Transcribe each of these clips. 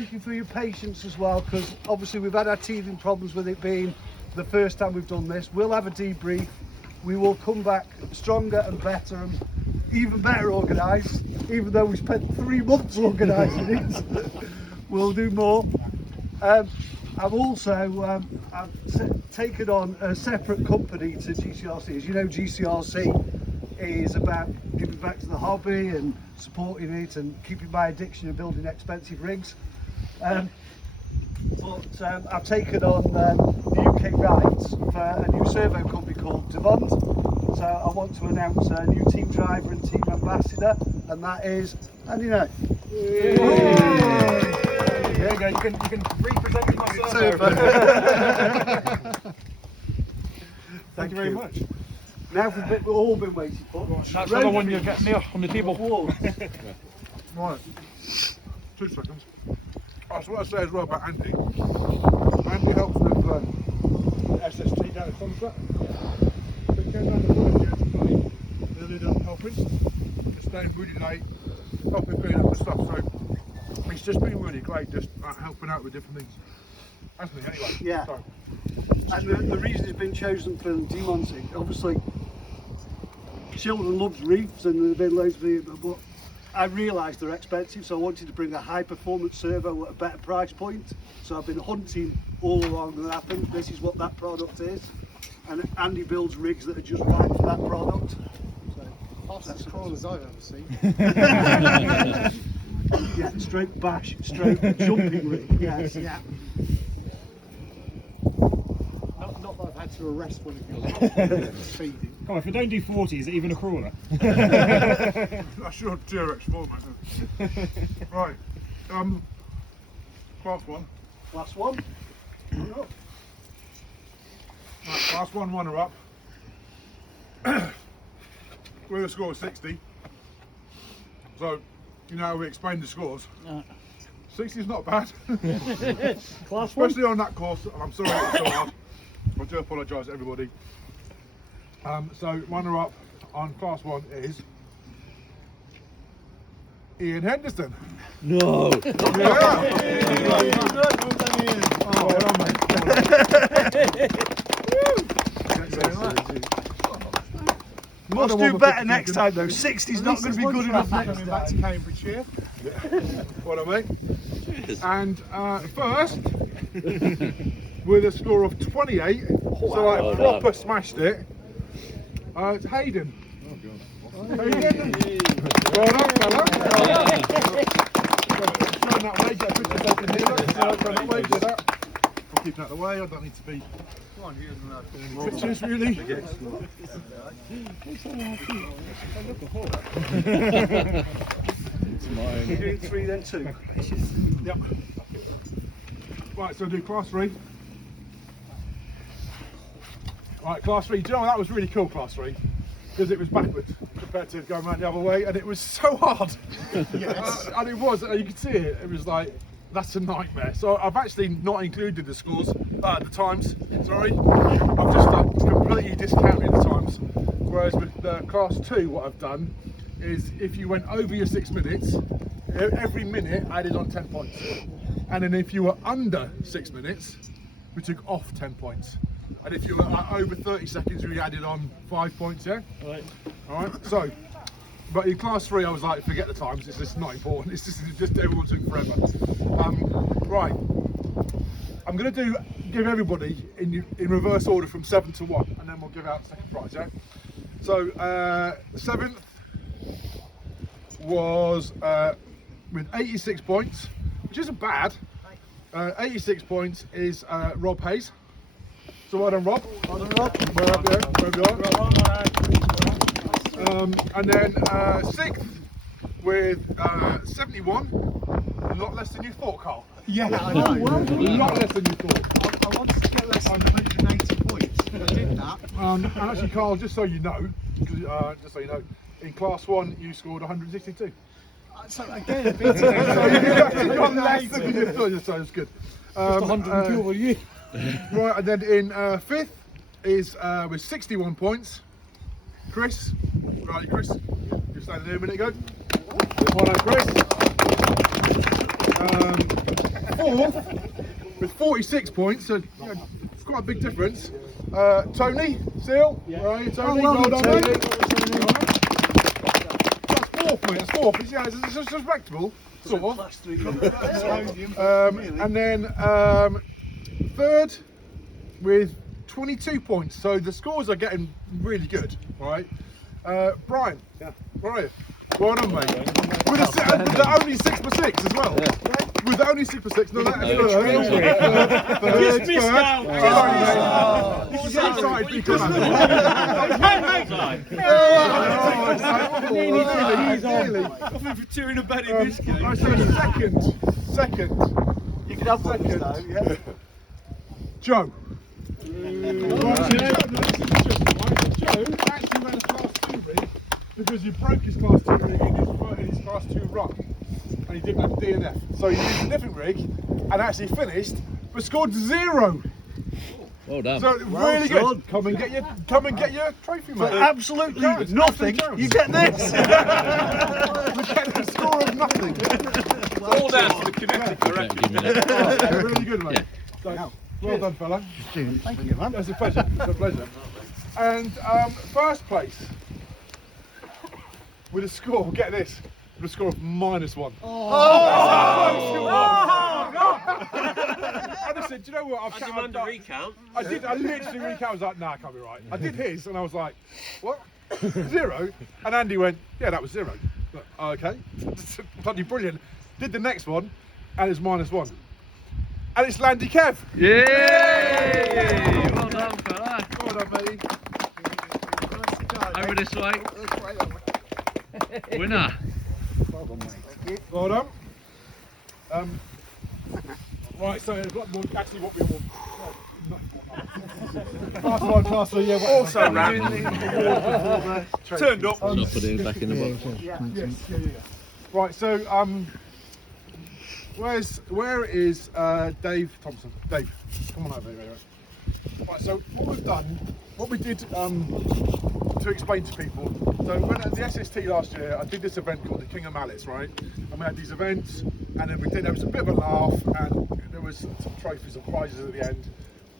thank you for your patience as well, because obviously we've had our teething problems with it being the first time we've done this. We'll have a debrief. We will come back stronger and better and even better organised, even though we spent 3 months organising it. We'll do more. I've also taken on a separate company to G.C.R.C. As you know, G.C.R.C. is about giving back to the hobby and supporting it and keeping my addiction and building expensive rigs. But I've taken on the UK rights for a new servo company called Devon. So I want to announce a new team driver and team ambassador, and that is Andy Knight. There you go, you can represent my servo. Thank you very much. Now for the bit we've all been waiting for. That's another one you get near on the table. Right, 2 seconds. That's what I say as well about Andy. Andy helps with SST down at Sunset. But he came down the village here today, early down helping, just staying really late, helping clean up the stuff. So he's just been really great, just helping out with different things. Hasn't he, anyway? Yeah. So, And the reason it's been chosen for Demon's, obviously, Shildon loves reefs and there's been loads of people, but I realised they're expensive, so I wanted to bring a high performance servo at a better price point. So I've been hunting all along, and I think this is what that product is. And Andy builds rigs that are just right for that product. So, Fastest crawlers I've ever seen. yeah, straight bash, straight jumping rig. Yes, yeah. Not that I've had to arrest one of you speeding. Come on, if we don't do 40, is it even a crawler? I should have G.C.R.C format. Right, class 1. Last one. Right, class 1 runner up. With a score of 60. So, you know how we explain the scores. 60 is not bad. Class one. Especially on that course. I'm sorry it was so hard. I do apologise to everybody. So, runner up on class 1 is Ian Henderson. No. Yeah. Oh, well done, mate. Must do better next time though. 60's not going to be good enough next Coming back to time. Cambridgeshire. Well done, mate. And first, with a score of 28, so I proper smashed it. It's Hayden. Hayden. Well done, fella. Showing that way, get a picture taken here. Showing that way, do that. I'll keep that out of the way, I don't need to be pictures really. You're doing 3 then 2. Yep. Right, so do class 3. Right, class 3. Do you know what, that was really cool, class 3, because it was backwards compared to going around the other way, and it was so hard. Yes. And it was, you could see it. It was like, that's a nightmare. So I've actually not included the scores, the times. Sorry, I've just completely discounted the times. Whereas with the class 2, what I've done is if you went over your 6 minutes, every minute added on 10 points. And then if you were under 6 minutes, we took off 10 points. And if you were over 30 seconds, we added on 5 points, yeah? Right. Alright, so, but in class 3, I was like, forget the times, it's just not important, it's just everyone took forever. Right, I'm going to give everybody in reverse order from 7 to 1, and then we'll give out the second prize, yeah? So, 7th was with 86 points, which isn't bad. 86 points is Rob Hayes. So well done, Rob. Well done, Rob. Wherever you are. And then 6th with 71, a lot less than you thought, Carl. Yeah, I know. A lot less than you thought. I wanted to get less than 180 points. I did that. And actually, Carl, just so you know, in class 1 you scored 162. So again, a bit So you actually got less than you thought, so it's good. Just 102 a year. Right, and then in 5th is with 61 points, Chris. Right, Chris. Just standing there a minute ago. Well done, Chris. with 46 points, so it's quite a big difference. Tony, Seal, where are you, Tony? well done, mate. Tony. That's fourth, mate. That's fourth. Yeah, it's respectable, sort of. And then third with 22 points. So the scores are getting really good, right? Brian, where are you? Well done, mate. With the only 6 for 6 as well. With the only 6 for 6. No, that's Just missed out. You can get excited because nearly. Nothing for two in a bed in this game. I say second. You can have one though, yeah. Joe. Joe actually ran a class 2 rig because he broke his class 2 rig in his class 2 run, and he didn't have DNF. So he used a different rig and actually finished, but scored 0. Well done. So really good. Come and get your trophy, mate. Absolutely Jones, nothing. Jones. You get this. We get a score of nothing. All down to the kinetic, I reckon. Really good, mate. So, well done, fella. Thank you, man. It's a pleasure. It's a pleasure. And first place with a score. Get this. With a score of -1. I just said, do you know what? I demand a recount. I literally recount. I was like, nah, I can't be right. I did his, and I was like, what? 0? And Andy went, yeah, that was 0. But, okay, bloody brilliant. Did the next one, and it's -1. And it's Landy Kev. Yay! Well done, fella. Well done, matey. Over this way. Winner. Well done. Right, so actually what we want. Class 3, yeah. Also turned up. I'll put it back in the box. Yes. Right, so where is Dave Thompson? Dave, come on over here. Right, so what we did to explain to people. So when at the SST last year, I did this event called the King of Mallets, right? And we had these events, and then there was a bit of a laugh, and there was some trophies and prizes at the end.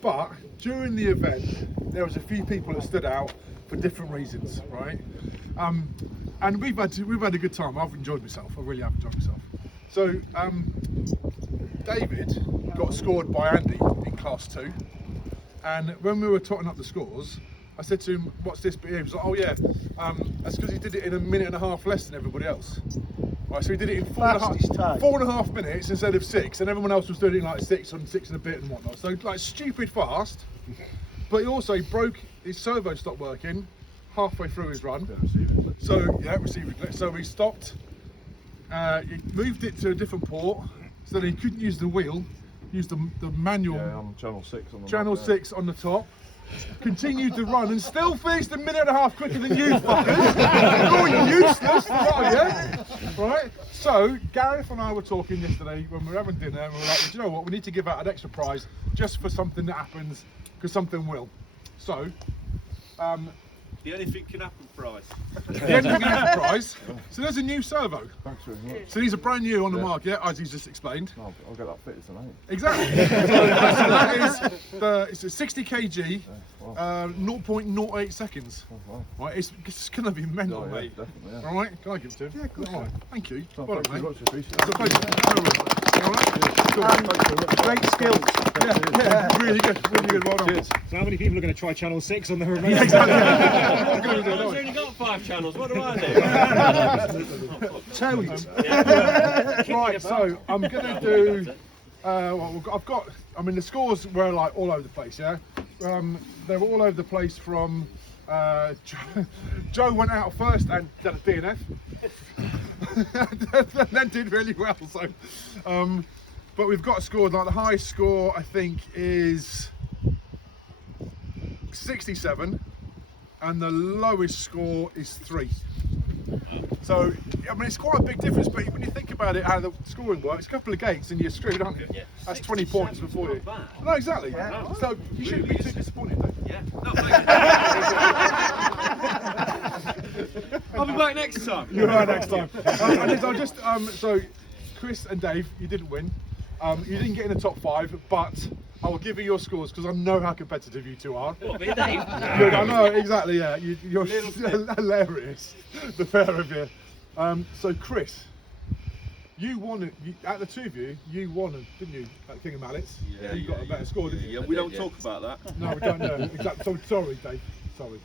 But during the event, there was a few people that stood out for different reasons, right? And we've had a good time. I've enjoyed myself. I really have enjoyed myself. So David got scored by Andy in class 2, and when we were totting up the scores, I said to him, "What's this?" But he was like, "Oh yeah, that's because he did it in 1.5 minutes less than everybody else." Right, so he did it in 4.5 minutes instead of 6, and everyone else was doing it in like 6 and a bit and whatnot. So like stupid fast. But he also broke his servo, stopped working halfway through his run. So yeah, receiving. So he stopped. He moved it to a different port so that he couldn't use the wheel. Used the manual. Yeah, I'm channel 6 on the Channel top, 6 on the top. Continued the run and still finished 1.5 minutes quicker than you fuckers. You're useless, yeah? Right? So, Gareth and I were talking yesterday when we were having dinner, and we were like, well, do you know what? We need to give out an extra prize just for something that happens, because something will. So, The anything can happen prize. the anything can happen prize. So there's a new servo. Thanks very much. So these are brand new on the market, as he's just explained. I'll get that fitted tonight. Exactly. So that is it's a 60 kg, 0.08 seconds. Wow. Right, it's going to be mental, Oh, yeah, mate. definitely, yeah. All right, can I give it to him? Yeah, good. All right, thank you. So, Well thank done, you mate. much, appreciate It's a it. pleasure. No worries. All right. Cool. Great skills. Yeah, really good, really good. Well done. Cheers. So how many people are going to try Channel 6 on the remote? Exactly. I'm gonna do it, I've don't only got 5 channels, what do I do? Toad. Right, so I'm going to do. The scores were like all over the place, yeah? They were all over the place from. Joe went out first and did a DNF. and then did really well, so. But we've got scored, like the highest score I think is 67, and the lowest score is 3. So, I mean, it's quite a big difference, but when you think about it, how the scoring works, a couple of gates and you're screwed, aren't you? Yeah. That's 20 points before you. Not bad. No, exactly. Yeah. So, you shouldn't be too disappointed, though. Yeah. No, I'll be back next time. You're right next time. So, Chris and Dave, you didn't win. You didn't get in the top 5, but I will give you your scores because I know how competitive you two are. What, me and Dave? Good, I know, exactly, yeah. You're hilarious, the pair of you. So, Chris, you won it. Out of the two of you, you won it, didn't you? At King of Mallets. Yeah, you got a better score, didn't you? Yeah, we don't talk about that. No, we don't know. Exactly. So, sorry, Dave. Sorry.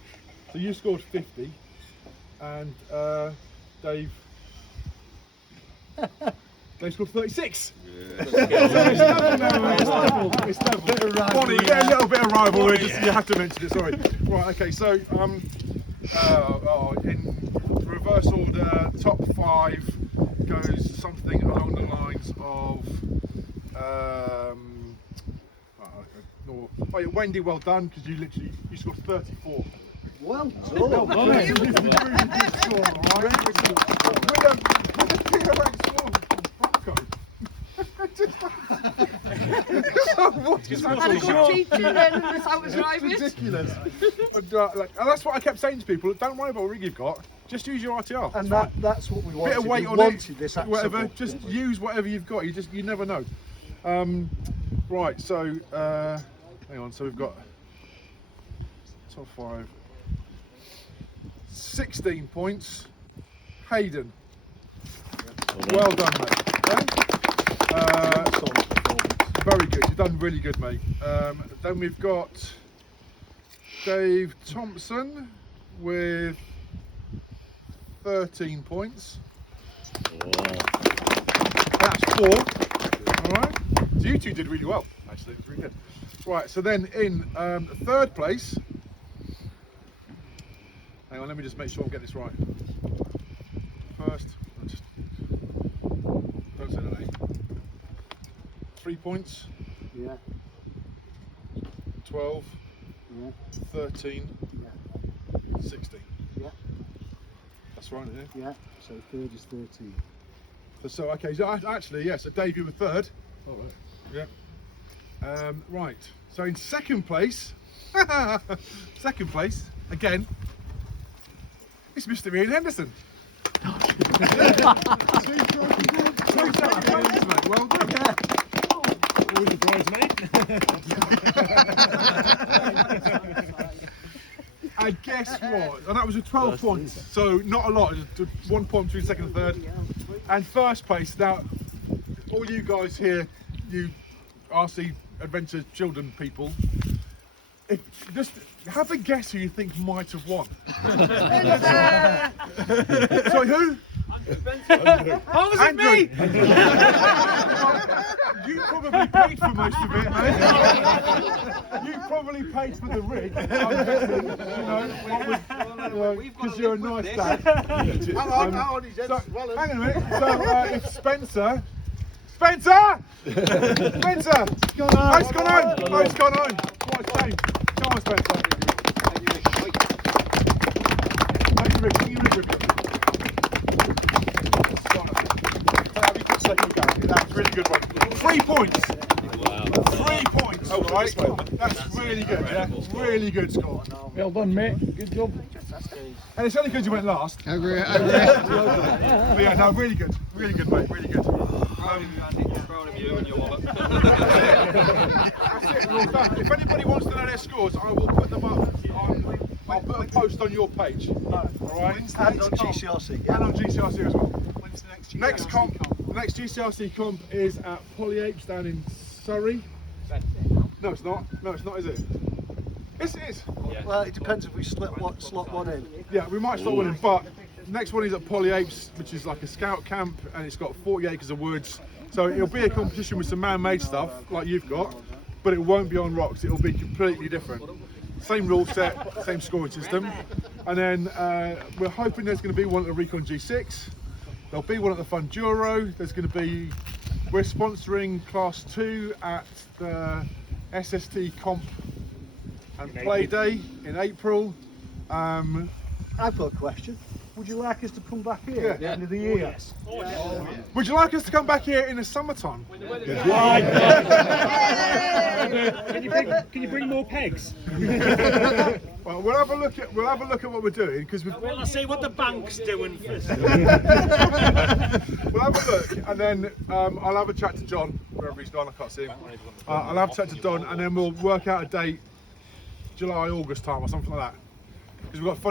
So you scored 50, and Dave scored 36. It's level now, mate. It's level. Bonnie, yeah, a little bit of rivalry. Just, you have to mention it. Sorry. Right. Okay. So in reverse order, top 5 goes something along the lines of. Oh yeah, Wendy, well done, because you scored 34. Well done. Really good score, all right? With the T-Rex score, Bronco. What is that? Had a good teacher then, and that's how it was driving. It's ridiculous. And that's what I kept saying to people. Don't worry about what rig you've got. Just use your RTR. And that's what we wanted. Bit of weight we on wanted it. This whatever. Just use whatever you've got. You never know. Right. So hang on. So we've got top 5. 16 points. Hayden. Well done, mate. Very good. You've done really good, mate. Then we've got Dave Thompson with 13 points. That's 4. All right. So you two did really well. Actually, it was really good. Right. So then in 3rd place. Hang on. Let me just make sure I get this right. First, don't say that name. 3 points. Yeah. 12. Yeah. 13. Yeah. 16. Yeah. That's right, isn't it? Yeah. So 3rd is 13. So okay, so actually, yeah, so Dave, you were 3rd. Oh, right. Yeah. Right. So in 2nd place, 2nd place, again, it's Mr. Ian Henderson. 2 second places, mate. Well done. Always a bridesmaid. And guess what? And that was with 12 points, so not a lot. Just 1 point between 2nd and 3rd. And 1st place. Now, all you guys here, you RC Adventure Shildon people, just have a guess who you think might have won. Sorry, who? How was it me? You probably paid for most of it, mate. You probably paid for the rig, I'm guessing, because you're a nice dad. Hang on, he's So, hang on a minute. So it's Spencer. Spencer! Spencer! It's gone home. Oh, it's gone home. Oh, it's gone home. What a shame. Come on, Spencer. Thank you, Rick. Thank you, Rick. That's really good one. 3 points. Wow. 3 points. Oh, right. That's really good. Yeah? Really good score. Well done, mate. Good job. And it's only because you went last. Agree. But yeah, no, really good. Really good, mate. Really good. Proud of you and your wallet. That's it, we're all done. If anybody wants to know their scores, I will put them up. I'll put a post on your page. Alright? And on GC.R.C. And on GC.R.C. as well. When's the next Next comp, the next GC.R.C. comp is at Polyapes down in Surrey. No, it's not. No, it's not, is it? Yes, it is. Well, it depends if we slot one in. Yeah, we might start winning, but next one is at Polyapes, which is like a scout camp, and it's got 40 acres of woods. So it'll be a competition with some man-made stuff like you've got, but it won't be on rocks. It'll be completely different. Same rule set, same scoring system, and then we're hoping there's going to be one at the Recon G6. There'll be one at the Funduro. There's going to be. We're sponsoring Class 2 at the SST Comp and Play Day in April. I've got a question. Would you like us to come back here at the end of the year? Yes. Would you like us to come back here in the summertime? Can you bring more pegs? Well, we'll have a look at what we're doing because we've. Well, I see what the bank's doing first. We'll have a look and then I'll have a chat to John wherever he's gone. I can't see him. I'll have a chat to Don and then we'll work out a date, July, August time or something like that. Because we've got fun.